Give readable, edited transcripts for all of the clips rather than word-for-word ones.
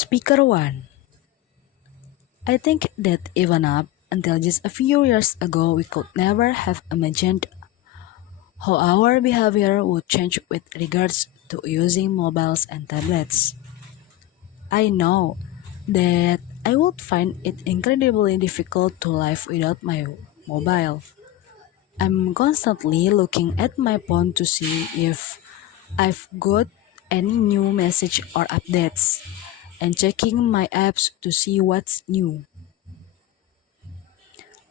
Speaker 1. I think that even up until just a few years ago, we could never have imagined how our behavior would change with regards to using mobiles and tablets. I know that I would find it incredibly difficult to live without my mobile. I'm constantly looking at my phone to see if I've got any new message or updates and checking my apps to see what's new.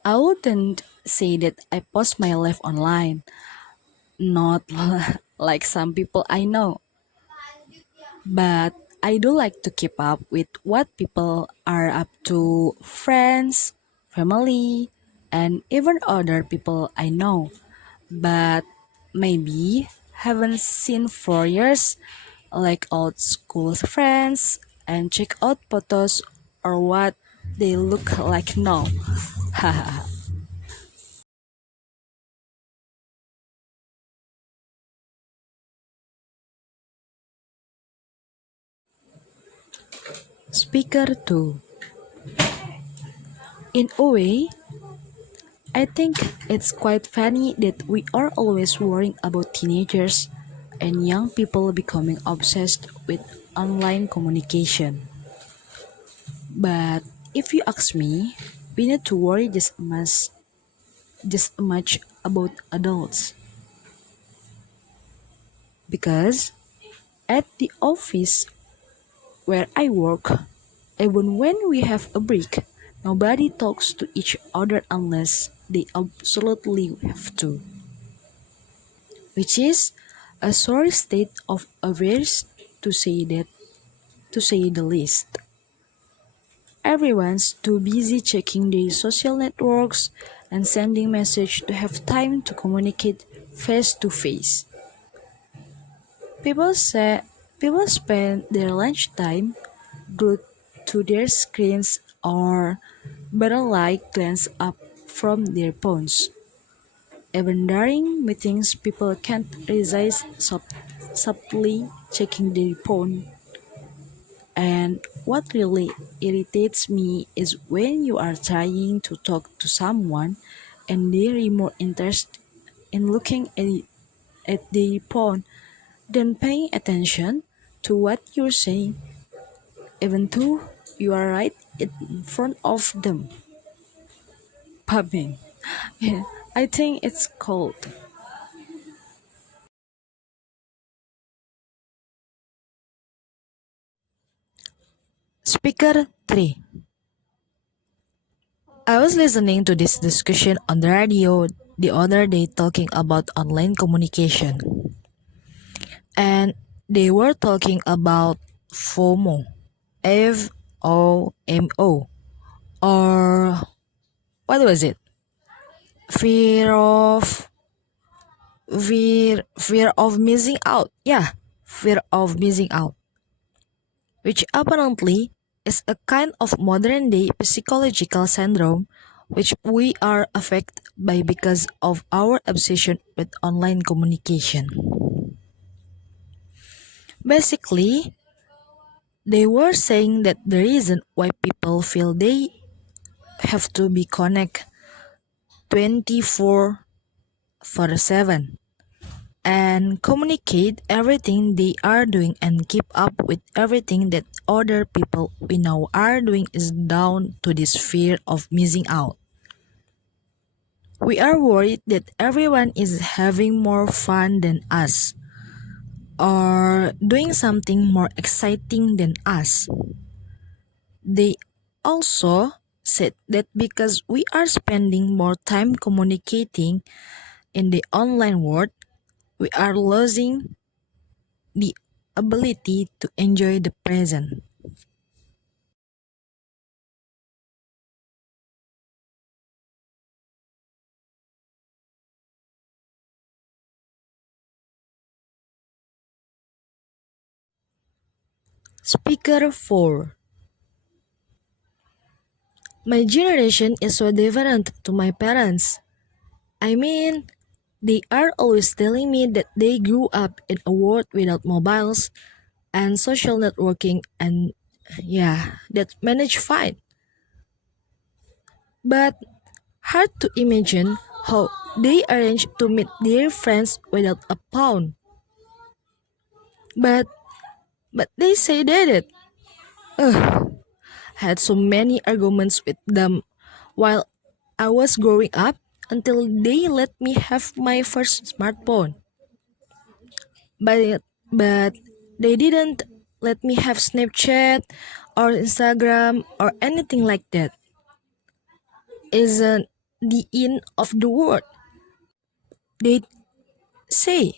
I wouldn't say that I post my life online, not like some people I know, but I do like to keep up with what people are up to, friends, family, and even other people I know, but maybe haven't seen for years, like old school friends, and check out photos or what they look like now. Speaker 2. In a way, I think it's quite funny that we are always worrying about teenagers and young people becoming obsessed with online communication. But if you ask me, we need to worry just as much about adults because at the office where I work, even when we have a break, nobody talks to each other unless they absolutely have to, which is a sorry state of affairs to say the least. Everyone's too busy checking their social networks and sending messages to have time to communicate face to face. People say people spend their lunchtime glued to their screens or better like glance up from their phones. Even during meetings, people can't resist subtly checking their phone. And what really irritates me is when you are trying to talk to someone and they are more interested in looking at their phone than paying attention to what you're saying, even though you are right in front of them. Pubbing. Yeah, I think it's called. Speaker 3. I was listening to this discussion on the radio the other day talking about online communication, and they were talking about FOMO, FOMO, or what was it? Fear of fear of missing out. Yeah, fear of missing out, which apparently is a kind of modern day psychological syndrome which we are affected by because of our obsession with online communication. Basically, they were saying that the reason why people feel they have to be connected 24/7 and communicate everything they are doing and keep up with everything that other people we know are doing is down to this fear of missing out. We are worried that everyone is having more fun than us or doing something more exciting than us. They also said that because we are spending more time communicating in the online world, we are losing the ability to enjoy the present. Speaker 4. My generation is so different to my parents. I mean, they are always telling me that they grew up in a world without mobiles and social networking and Yeah, that managed fine. But hard to imagine how they arranged to meet their friends without a phone. But they say they did it. Ugh, had so many arguments with them while I was growing up until they let me have my first smartphone. But they didn't let me have Snapchat or Instagram or anything like that. Isn't the end of the world? They say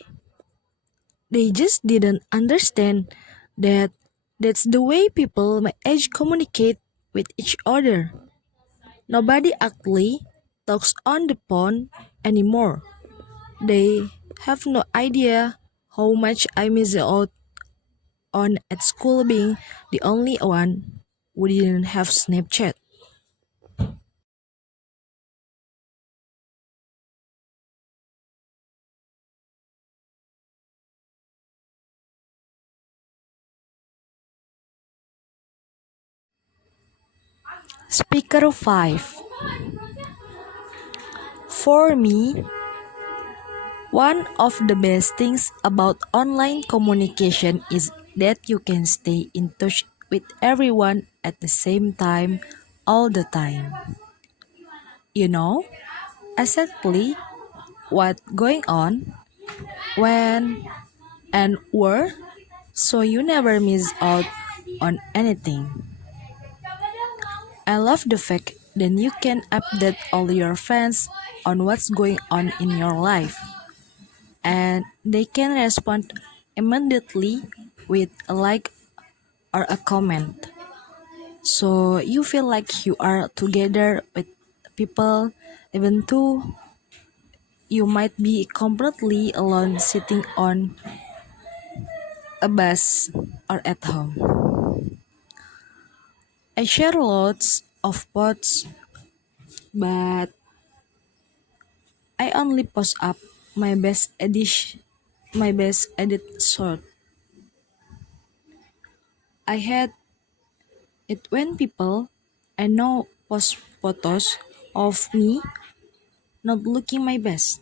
they just didn't understand that that's the way people my age communicate with each other. Nobody actually talks on the phone anymore. They have no idea how much I miss out on at school being the only one who didn't have Snapchat. Speaker 5. For me, one of the best things about online communication is that you can stay in touch with everyone at the same time all the time. You know exactly what's going on, when, and where, so you never miss out on anything. I love the fact that you can update all your friends on what's going on in your life, and they can respond immediately with a like or a comment. So you feel like you are together with people even though you might be completely alone sitting on a bus or at home. I share lots of posts, but I only post up my best edit shot. I had it when people I know post photos of me not looking my best.